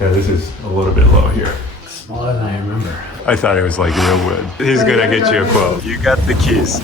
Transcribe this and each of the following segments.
Yeah, this is a little bit low here. Smaller than I remember. I thought it was like real wood. He's gonna get you a quote. You got the keys.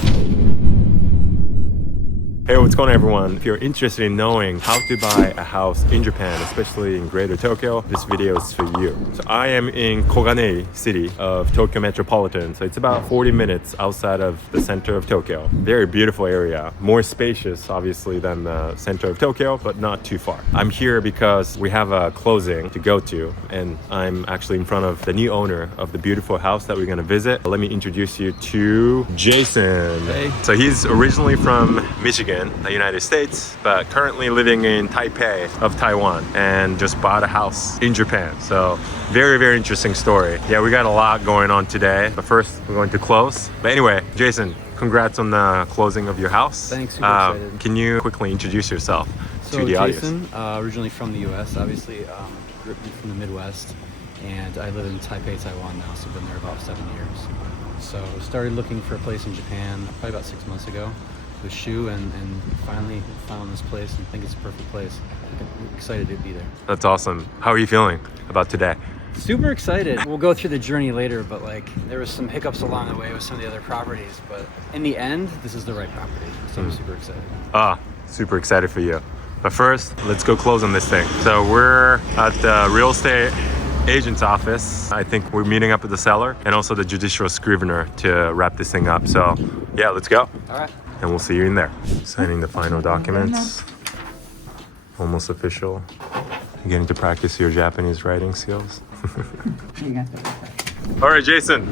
Hey, what's going on, everyone? If you're interested in knowing how to buy a house in Japan, especially in Greater Tokyo, this video is for you. So I am in Koganei city of Tokyo Metropolitan. So it's about 40 minutes outside of the center of Tokyo. Very beautiful area. More spacious, obviously, than the center of Tokyo, but not too far. I'm here because we have a closing to go to, and I'm actually in front of the new owner of the beautiful house that we're gonna visit. Let me introduce you to Jason. Hey. So he's originally from Michigan, the United States, but currently living in Taipei of Taiwan, and just bought a house in Japan. So very, very interesting story. Yeah, we got a lot going on today, but first we're going to close. But anyway, Jason, congrats on the closing of your house. Thanks, super excited. Can you quickly introduce yourself So to the Jason, originally from the US, obviously grew up from the Midwest, and I live in Taipei, Tauan now, so I've been there about 7 years. So started looking for a place in Japan probably about 6 months ago with Shu, and finally found this place and think it's a perfect place. I'm excited to be there. That's awesome. How are you feeling about today? Super excited. We'll go through the journey later, but like there was some hiccups along the way with some of the other properties, but in the end, this is the right property. So I'm super excited. Super excited for you. But first, let's go close on this thing. So we're at the real estate agent's office. I think we're meeting up with the seller and also the judicial scrivener to wrap this thing up. So yeah, let's go. All right. And we'll see you in there. Signing the final documents. Almost official. You're getting to practice your Japanese writing skills. All right, Jason,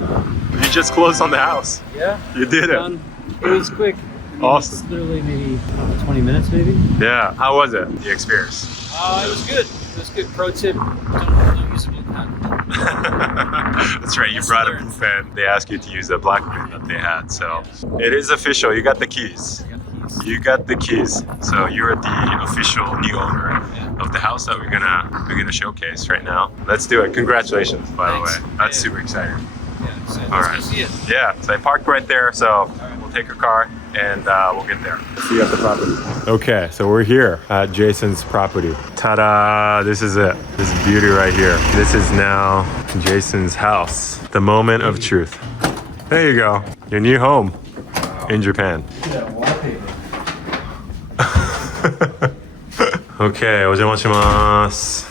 you just closed on the house. Yeah. You did it. Done. It was quick. I mean, Awesome. It's literally maybe 20 minutes maybe. Yeah, how was it, the experience? It was good. It was good. Pro tip, don't use a blue pen. That's right, you brought a blue pen. They asked you to use a black pen that they had, so. It is official, you got the keys. You got the keys. So you're the official new owner of the house that we're gonna showcase right now. Let's do it. Congratulations, by the way. That's super exciting. Yeah, excited. All Let's right. go see it. Yeah, so I parked right there, so we'll take a car and we'll get there. See you at the property. Okay, so we're here at Jason's property. Ta-da! This is it. This beauty right here. This is now Jason's house. The moment of truth. There you go. Your new home in Japan. Yeah, wallpaper. Okay, お邪魔します.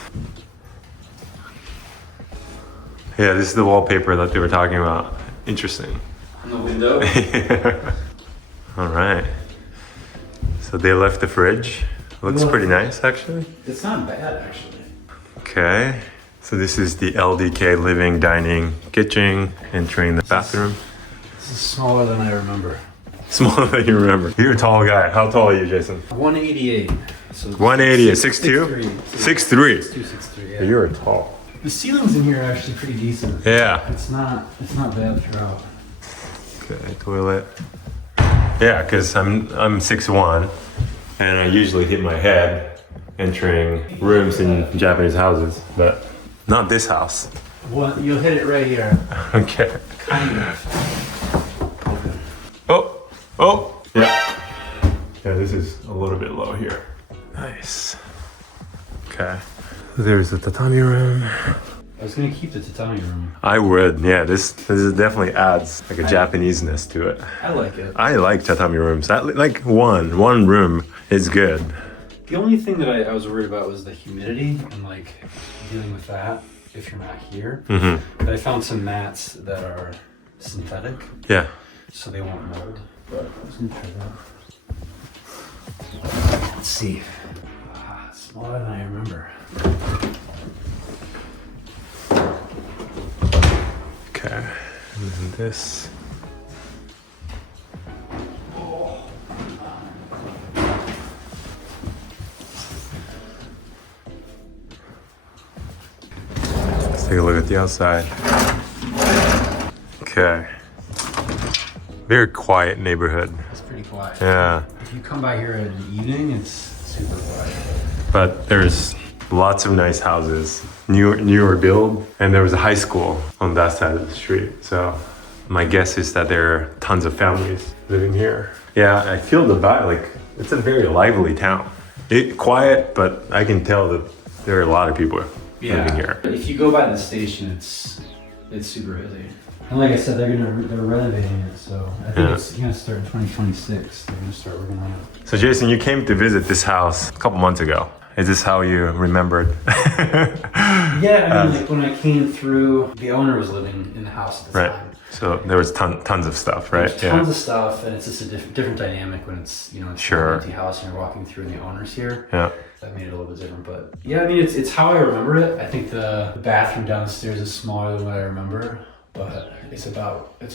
Yeah, this is the wallpaper that they were talking about. Interesting. On the window. All right. So they left the fridge. Looks pretty nice, actually. It's not bad, actually. Okay. So this is the LDK living, dining, kitchen, entering the bathroom. This is smaller than I remember. Smaller than you remember. You're a tall guy. How tall are you, Jason? 188. So 180, 6'2"? 6'3". 6'3", yeah. You're tall. The ceilings in here are actually pretty decent. Yeah. It's not bad throughout. Okay, toilet. Yeah, because I'm 6'1", and I usually hit my head entering rooms in Japanese houses, but not this house. Well, you'll hit it right here. Okay. Kind of. Oh, yeah. Yeah, this is a little bit low here. Nice. Okay. There's the tatami room. I was gonna keep the tatami room. I would, yeah. This definitely adds like a Japanese-ness to it. I like it. I like tatami rooms. Like one room is good. The only thing that I was worried about was the humidity and like dealing with that if you're not here. Mm-hmm. But I found some mats that are synthetic, Yeah. so they won't mold. But I was gonna try that. Let's see. Smaller than I remember. Okay. And then this. Let's take a look at the outside. Okay. Very quiet neighborhood. It's pretty quiet. Yeah. If you come by here in the evening, it's super quiet. But there's lots of nice houses, newer build, and there was a high school on that side of the street. So my guess is that there are tons of families living here. Yeah, I feel the vibe, like it's a very lively town. Quiet, but I can tell that there are a lot of people moving here. If you go by the station, it's super busy. And like I said, they're renovating it, so I think it's gonna start in 2026. They're gonna start working on it. So Jason, you came to visit this house a couple months ago. Is this how you remembered? Yeah, I mean, like when I came through, the owner was living in the house at the time. So there was tons of stuff, right? There's tons of stuff, and it's just a different dynamic when it's it's an empty house and you're walking through and the owner's here. Yeah. That made it a little bit different, but yeah, I mean, it's how I remember it. I think the bathroom downstairs is smaller than what I remember, but it's about the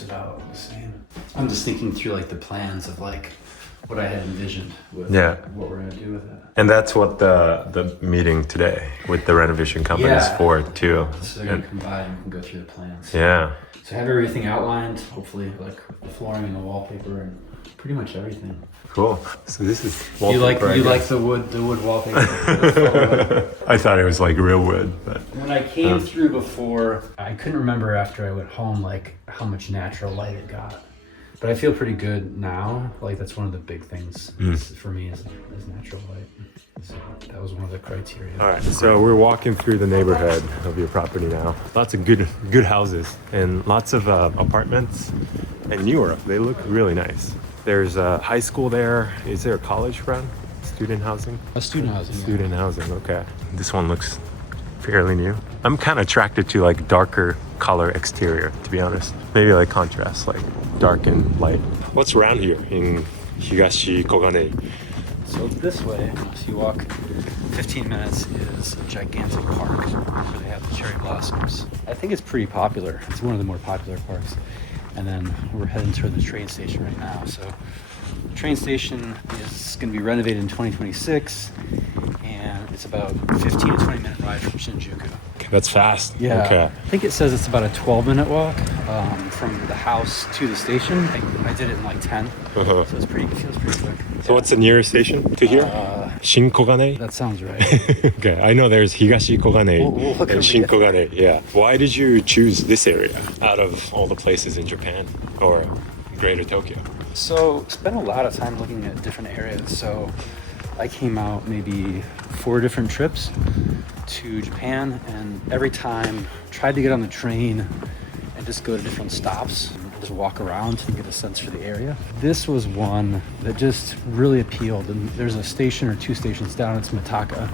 same. I'm just thinking through like the plans of like what I had envisioned with what we're gonna do with it. And that's what the meeting today with the renovation company is for too. So they're gonna come by and we can go through the plans. Yeah. So I have everything outlined, hopefully like the flooring and the wallpaper and pretty much everything. Cool. So this is wallpaper. You like the wood wallpaper? I thought it was like real wood, but when I came through before, I couldn't remember after I went home like how much natural light it got. But I feel pretty good now. Like that's one of the big things for me is natural light. So that was one of the criteria. All right, so we're walking through the neighborhood of your property now. Lots of good houses and lots of apartments and newer. They look really nice. There's a high school there. Is there a college run? Student housing? Student housing. Student housing, okay. This one looks fairly new. I'm kind of attracted to like darker color exterior, to be honest. Maybe like contrast, like dark and light. What's around here in Higashi Kogane? So this way, so you walk 15 minutes is a gigantic park where they have the cherry blossoms. I think it's pretty popular. It's one of the more popular parks. And then we're heading toward the train station right now. So the train station is going to be renovated in 2026, and it's about 15 to 20 minute ride from Shinjuku. Okay, that's fast. Yeah. Okay. I think it says it's about a 12-minute walk from the house to the station. I did it in like 10, so it feels pretty quick. So what's the nearest station to here? Shinkogane? That sounds right. Okay, I know there's Higashi Kogane We'll and Shinkogane. Yeah. Why did you choose this area out of all the places in Japan or Greater Tokyo? So spent a lot of time looking at different areas. So I came out maybe 4 different trips to Japan, and every time tried to get on the train and just go to different stops and just walk around to get a sense for the area. This was one that just really appealed, and there's a station or 2 stations down. It's Mitaka,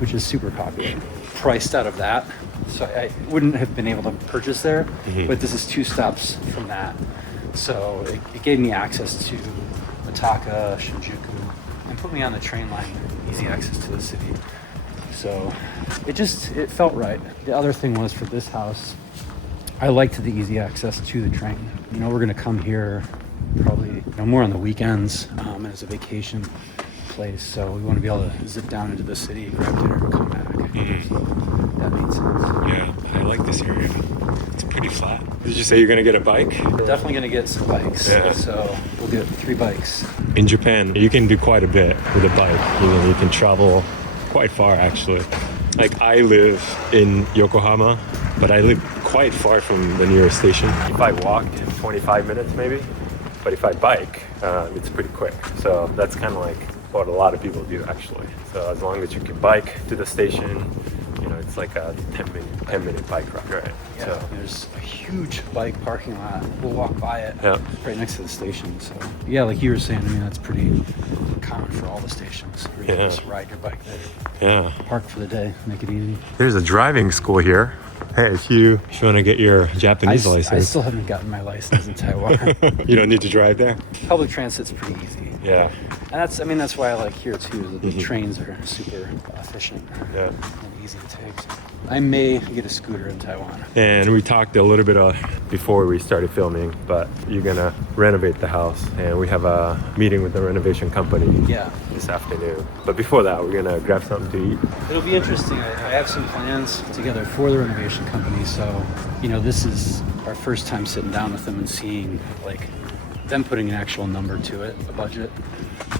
which is super popular. Priced out of that, so I wouldn't have been able to purchase there, but this is 2 stops from that. So it gave me access to Mitaka, Shinjuku, and put me on the train line, easy access to the city. So it felt right. The other thing was for this house, I liked the easy access to the train. We're gonna come here probably more on the weekends and as a vacation place. So we want to be able to zip down into the city, grab dinner, and come back. So that made sense. Yeah, I like this area. It's pretty flat. Did you say you're gonna get a bike? Definitely gonna get some bikes. Yeah. So we'll get 3 bikes. In Japan, you can do quite a bit with a bike. You can travel quite far actually. Like I live in Yokohama, but I live quite far from the nearest station. If I walk, it's 25 minutes maybe, but if I bike, it's pretty quick. So that's kind of like what a lot of people do actually. So as long as you can bike to the station, it's like a 10 minute bike ride, right? Yeah, so there's a huge bike parking lot. We'll walk by it right next to the station. So yeah, like you were saying, that's pretty common for all the stations. You can just ride your bike there. Yeah. Park for the day, make it easy. There's a driving school here. Hey, if you want to get your Japanese license. I still haven't gotten my license in Taiwan. You don't need to drive there? Public transit's pretty easy. Yeah. And that's why I like here too, is that the trains are super efficient and easy to take. So I may get a scooter in Taiwan. And we talked a little bit before we started filming, but you're gonna renovate the house, and we have a meeting with the renovation company this afternoon. But before that, we're gonna grab something to eat. It'll be interesting. I have some plans together for the renovation company, so this is our first time sitting down with them and seeing like them putting an actual number to it, a budget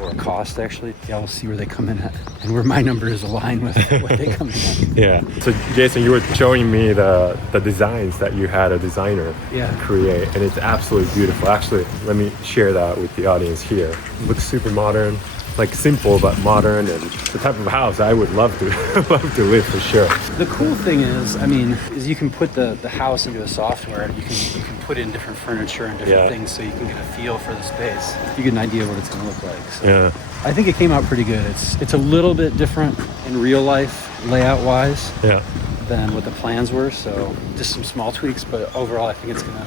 or a cost actually. Yeah, we'll see where they come in at and where my number is aligned with what they come in at. Yeah. So Jason, you were showing me the designs that you had a designer create, and it's absolutely beautiful. Actually, let me share that with the audience here. It looks super modern. like simple but modern, and the type of house I would love to love to live for sure. The cool thing is, I mean, is you can put the house into a software, and you can put in different furniture and different things, so you can get a feel for the space. You get an idea what it's going to look like. So Yeah. I think it came out pretty good. It's a little bit different in real life layout wise Yeah. than what the plans were. So just some small tweaks, but overall, I think it's going to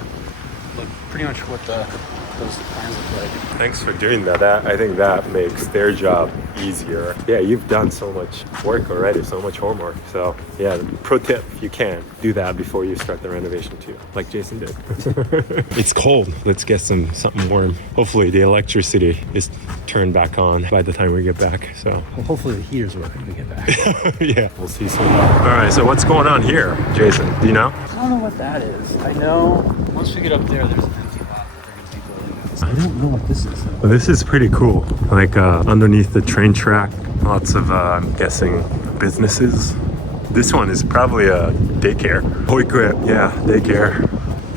look pretty much what those plans look like. Thanks for doing that. I think that makes their job easier. Yeah, you've done so much work already, so much homework. So yeah, pro tip, if you can, do that before you start the renovation too, like Jason did. It's cold. Let's get something warm. Hopefully the electricity is turned back on by the time we get back. So Well, hopefully the heater's working when we get back. yeah, we'll see soon. All right, so what's going on here, Jason? Do you know? I don't know what that is. I know once we get up there, there's an empty lot that they're going to be building. I don't know what this is. Well, this is pretty cool. Like underneath the train track, lots of, I'm guessing, businesses. This one is probably a daycare. Hoikue, yeah, daycare.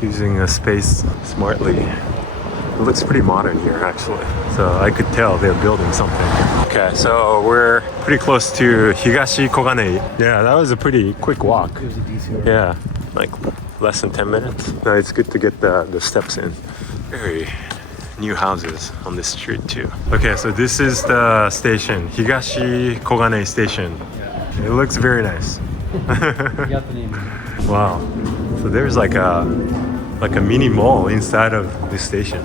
Using a space smartly. It looks pretty modern here, actually. So I could tell they're building something. Okay, so we're pretty close to Higashi Koganei. Yeah, that was a pretty quick walk. It was a detour. Yeah, like less than 10 minutes. No, it's good to get the steps in. Very new houses on this street too. Okay, so this is the station, Higashi Koganei Station. Yeah. It looks very nice. You got the name. Wow. So there's like a mini mall inside of this station.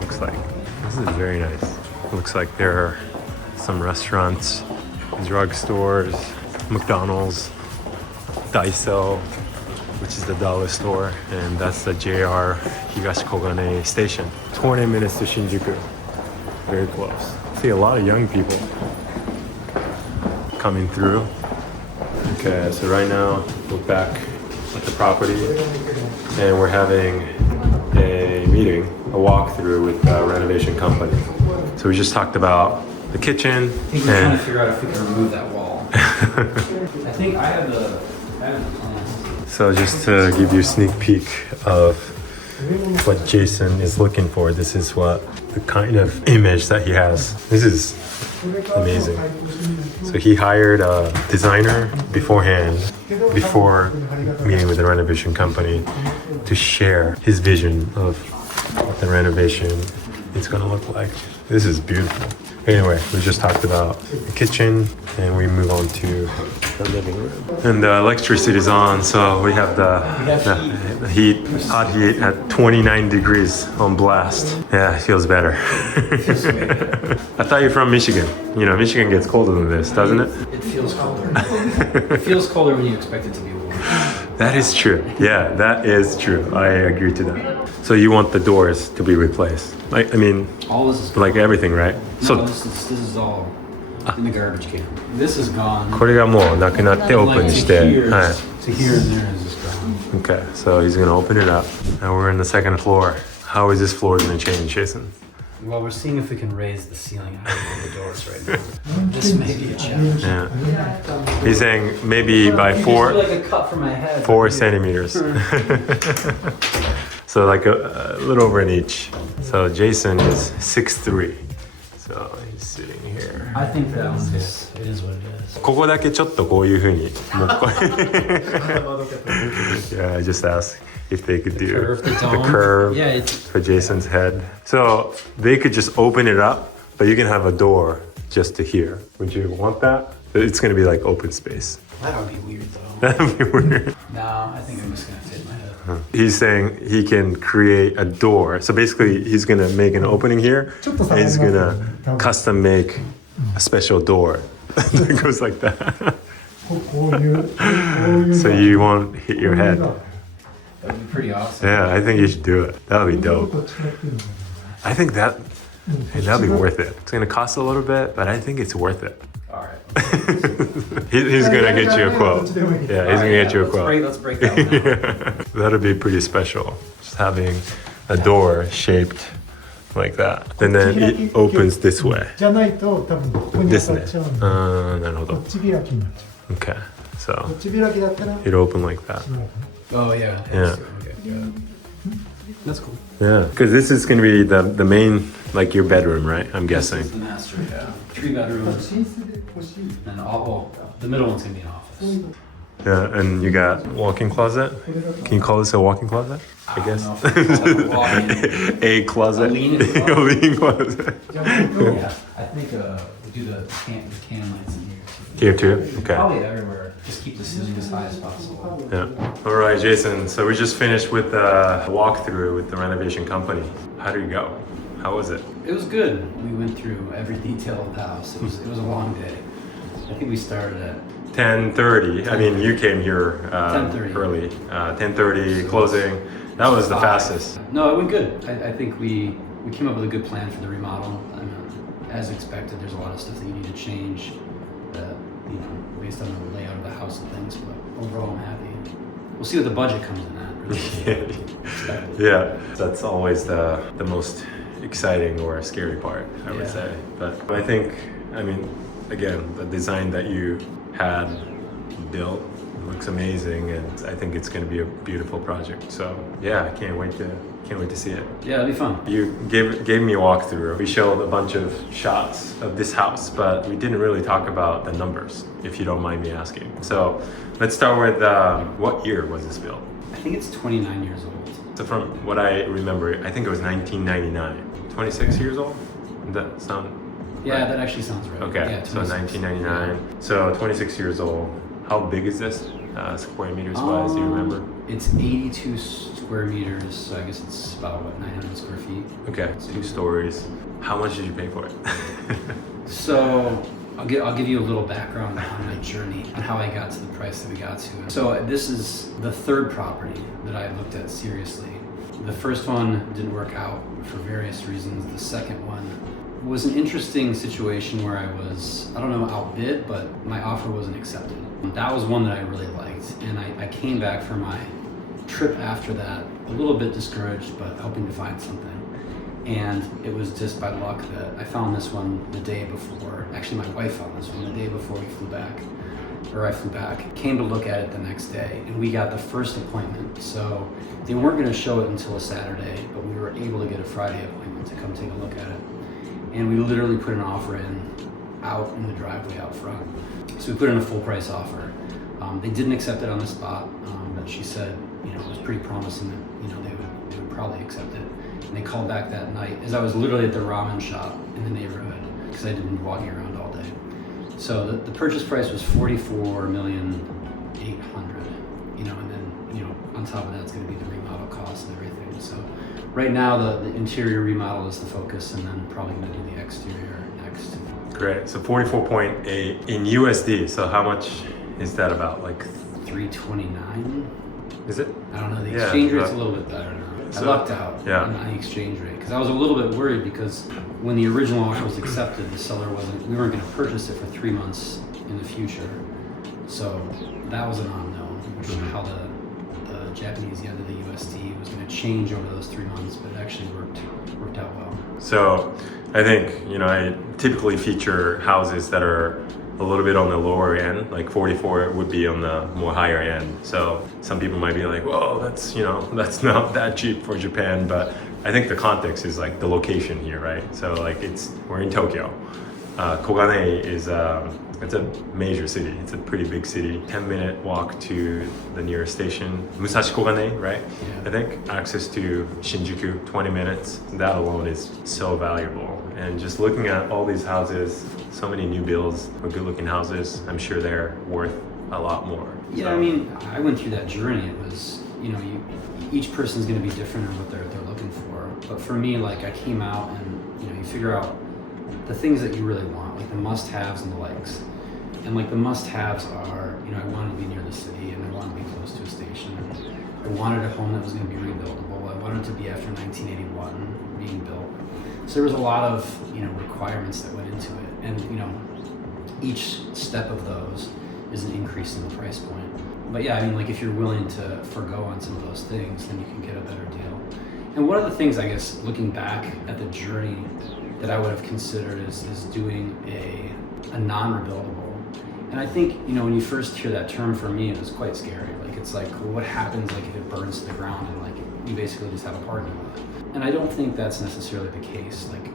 Looks like. This is very nice. Looks like there are some restaurants, drugstores, McDonald's, Daiso, which is the dollar store, and that's the JR Higashi Koganei station. 20 minutes to Shinjuku. Very close. See a lot of young people coming through. Okay, so right now we're back at the property and we're having a meeting, a walkthrough with the renovation company. So we just talked about the kitchen. I think we're trying to figure out if we can remove that wall. I think I have the plans. So just to give you a sneak peek of what Jason is looking for, this is what the kind of image that he has. This is amazing. So he hired a designer beforehand, before meeting with the renovation company, to share his vision of what the renovation is going to look like. This is beautiful. Anyway, we just talked about the kitchen and we move on to the living room. And the electricity is on, so we have the heat, hot heat at 29 degrees on blast. Yeah, it feels better. I thought you're from Michigan. You know, Michigan gets colder than this, doesn't it? It feels colder. It feels colder when you expect it to be warm. That is true. Yeah, that is true. I agree to that. So you want the doors to be replaced? Like, I mean, all this is like everything, right? So no, this is all in the garbage can. This is gone. これがもうなくなってオープンにして、 to here, はい。 to here and there is just gone. Okay, so he's gonna open it up. Now we're in the second floor. How is this floor gonna change, Jason? Well, we're seeing if we can raise the ceiling height of the doors right now. This may be a challenge. Yeah. He's saying maybe by Like a cut for my head. 4 centimeters. So like a little over an inch. So Jason is 6'3". So he's sitting here. I think that one is, it is what it is. ここだけちょっとこういう風にもうこれ Yeah, I just asked if they could do curve, the dome. curve Yeah, it's- for Jason's head. So they could just open it up, but you can have a door just to here. Would you want that? It's gonna be like open space. That would be weird though. That'd be weird. No, I think I'm just gonna fit my head. He's saying he can create a door. So basically, he's gonna make an opening here, and he's gonna custom make a special door that goes like that. So you won't hit your head. That would be pretty awesome. Yeah, I think you should do it. That would be dope. I think that'd be worth it. It's gonna cost a little bit, but I think it's worth it. All right. He's gonna get you a quote. Yeah, he's gonna get you a quote. Let's break that one down. Yeah, that'd be pretty special. Just having a door shaped like that. And then it opens this way. じゃないと多分ここに当たっちゃうんで、なるほど。こっち開きになっちゃ Okay, う。こ so っち開きだったら、 it open like that. Oh yeah. Yeah. Okay, got it. That's cool. Yeah, because this is going to be the main, like your bedroom, right? I'm This guessing. is the master, yeah. 3 bedrooms, 寝室で欲しい。 and all, well, the middle one's gonna be an office. Yeah, and you got walk-in closet. Can you call this a walk-in closet? I guess. don't know if we call it a walk-in. A closet. A lean-in closet? A lean closet. Yeah, I think we do the can lights in here. Here too? Okay. Probably everywhere. Just keep the ceiling as high as possible. Yeah. All right, Jason. So we just finished with the walkthrough with the renovation company. How did it go? How was it? It was good. We went through every detail of the house. It was a long day. I think we started at 10:30. I mean, you came here 10:30. early. 10:30 closing. That was the 5. fastest. No, it went good. I think we came up with a good plan for the remodel. I mean, as expected, there's a lot of stuff that you need to change, based on the layout of the house and things. But overall, I'm happy. We'll see what the budget comes in at. Really. Yeah, that's always the most exciting or scary part, I would Yeah. say. But I think, I mean, again, the design that you had built looks amazing, and I think it's going to be a beautiful project. So yeah, I can't wait to see it. Yeah, it'll be fun. You gave me a walkthrough. We showed a bunch of shots of this house, but we didn't really talk about the numbers, if you don't mind me asking. So let's start with what year was this built? I think it's 29 years old. So from what I remember, I think it was 1999. 26 years old? Does that sound Yeah, right? that actually sounds right. Okay, Yeah, so 26. 1999. So 26 years old. How big is this, square meters wise? Do you remember? It's 82 square meters, so I guess it's about, 900 square feet. Okay, 2 stories. How much did you pay for it? So I'll give you a little background on my journey and how I got to the price that we got to. So this is the 3rd property that I looked at seriously. The first one didn't work out for various reasons. The second one was an interesting situation where I was, I don't know, outbid, but my offer wasn't accepted. That was one that I really liked, and I came back for my trip after that a little bit discouraged, but hoping to find something. And it was just by luck that I found this one the day before. Actually, my wife found this one the day before we flew back, or I flew back. Came to look at it the next day, and we got the first appointment. So they weren't going to show it until a Saturday, but we were able to get a Friday appointment to come take a look at it. And we literally put an offer out in the driveway out front. So we put in a full price offer. They didn't accept it on the spot, but she said, it was pretty promising that, they would probably accept it. And they called back that night as I was literally at the ramen shop in the neighborhood because I'd been walking around all day. So the purchase price was $44,800,000, and then, on top of that, it's going to be the remodel costs and everything. So right now, the interior remodel is the focus, and then probably going to do the exterior next. Great. So 44.8 in USD. So how much is that about? Like 329. Is it? I don't know. The Yeah, exchange rate's but- a little bit better now. I So- lucked out yeah. on the exchange rate because I was a little bit worried because when the original offer was accepted, the seller we weren't going to purchase it for 3 months in the future. So that was an unknown, which how the Japanese yen to the USD was going to change over those 3 months, but it actually worked out well. So I think, I typically feature houses that are a little bit on the lower end, like 44 would be on the more higher end. So some people might be like, whoa, that's not that cheap for Japan. But I think the context is like the location here, right? So like we're in Tokyo. Kogane is, it's a major city. It's a pretty big city. 10-minute walk to the nearest station. Musashi Kogane, right? Yeah. I think access to Shinjuku, 20 minutes. That alone is so valuable. And just looking at all these houses, so many new builds or good-looking houses, I'm sure they're worth a lot more. Yeah, So- I mean, I went through that journey. It was, each person's going to be different in what they're looking for. But for me, like, I came out and, you figure out the things that you really want, like the must-haves and the likes. And like the must-haves are, I wanted to be near the city and I wanted to be close to a station. And I wanted a home that was going to be rebuildable. I wanted it to be after 1981 being built. So there was a lot of, requirements that went into it. And, each step of those is an increase in the price point. But yeah, I mean, like if you're willing to forgo on some of those things, then you can get a better deal. And one of the things, I guess, looking back at the journey that I would have considered is doing a non-rebuildable And I think, when you first hear that term, for me, it was quite scary. Like, it's like, well, what happens like if it burns to the ground and like you basically just have a parking lot? And I don't think that's necessarily the case. Like,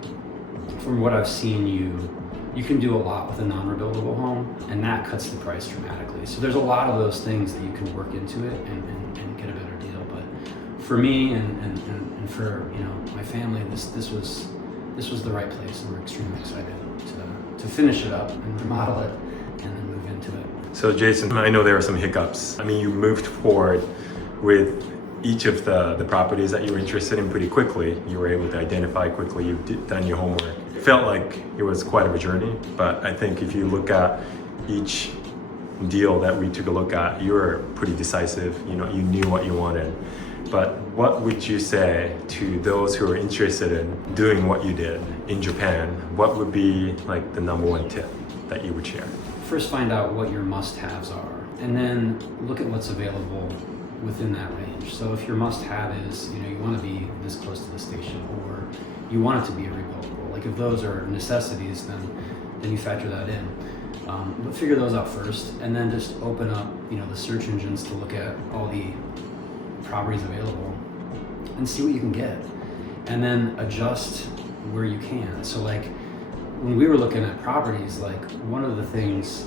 from what I've seen, you can do a lot with a non-rebuildable home, and that cuts the price dramatically. So there's a lot of those things that you can work into it and get a better deal. But for me and for my family, this was the right place, and we're extremely excited to finish it up and remodel it and then move into it. So Jason, I know there are some hiccups. I mean, you moved forward with each of the properties that you were interested in pretty quickly. You were able to identify quickly, you've done your homework. It felt like it was quite of a journey, but I think if you look at each deal that we took a look at, you were pretty decisive, you knew what you wanted. But what would you say to those who are interested in doing what you did in Japan? What would be like the number one tip that you would share? First, find out what your must-haves are, and then look at what's available within that range. So if your must-have is, you want to be this close to the station, or you want it to be a rebuildable, like if those are necessities, then you factor that in. But figure those out first, and then just open up, the search engines to look at all the properties available and see what you can get, and then adjust where you can. So like when we were looking at properties, like one of the things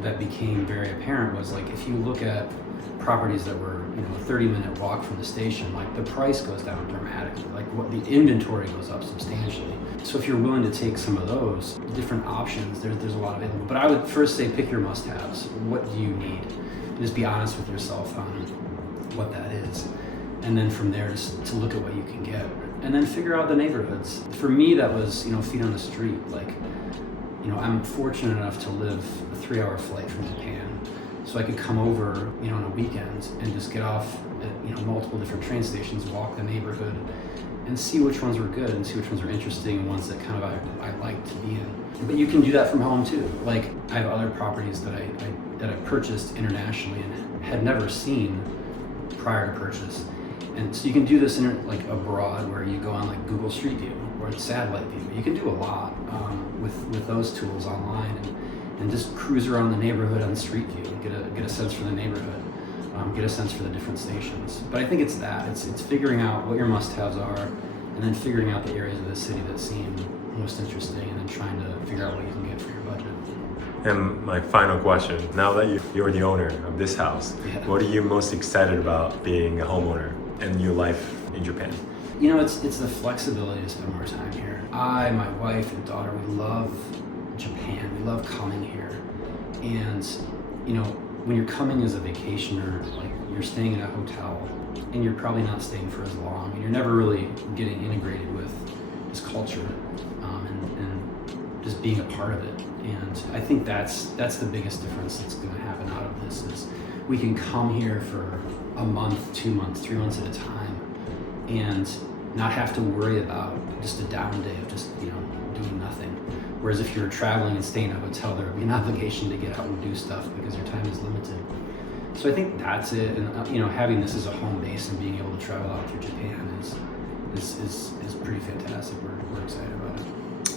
that became very apparent was like if you look at properties that were a 30-minute walk from the station, like the price goes down dramatically, like what the inventory goes up substantially. So if you're willing to take some of those different options, there's a lot available. But I would first say pick your must-haves. What do you need? And just be honest with yourself on what that is, and then from there just to look at what you can get, and then figure out the neighborhoods. For me, that was feet on the street. Like I'm fortunate enough to live a 3-hour flight from Japan, so I could come over on a weekend and just get off at multiple different train stations, walk the neighborhood, and see which ones were good and see which ones were interesting, and ones that kind of I like to be in. But you can do that from home too. Like I have other properties that I purchased internationally and had never seen prior to purchase, and so you can do this like abroad, where you go on like Google Street View or Satellite View. You can do a lot with those tools online, and just cruise around the neighborhood on Street View and get a sense for the neighborhood, get a sense for the different stations. But I think it's figuring out what your must-haves are, and then figuring out the areas of the city that seem most interesting, and then trying to figure out what you can get for your budget. And my final question, now that you're the owner of this house, What are you most excited about being a homeowner and your life in Japan? It's the flexibility to spend more time here. I, my wife and daughter, we love Japan. We love coming here. And, when you're coming as a vacationer, like you're staying in a hotel and you're probably not staying for as long, and you're never really getting integrated with this culture, and just being a part of it. And I think that's the biggest difference that's going to happen out of this, is we can come here for a month, 2 months, 3 months at a time, and not have to worry about just a down day of just doing nothing. Whereas if you're traveling and staying in a hotel, there would be an obligation to get out and do stuff because your time is limited. So I think that's it. And having this as a home base and being able to travel out through Japan is pretty fantastic. We're excited about it.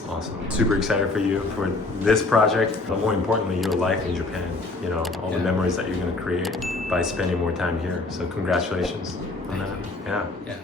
Awesome. Super excited for you for this project, but more importantly, your life in Japan. All the memories that you're going to create by spending more time here. So congratulations on that. Yeah.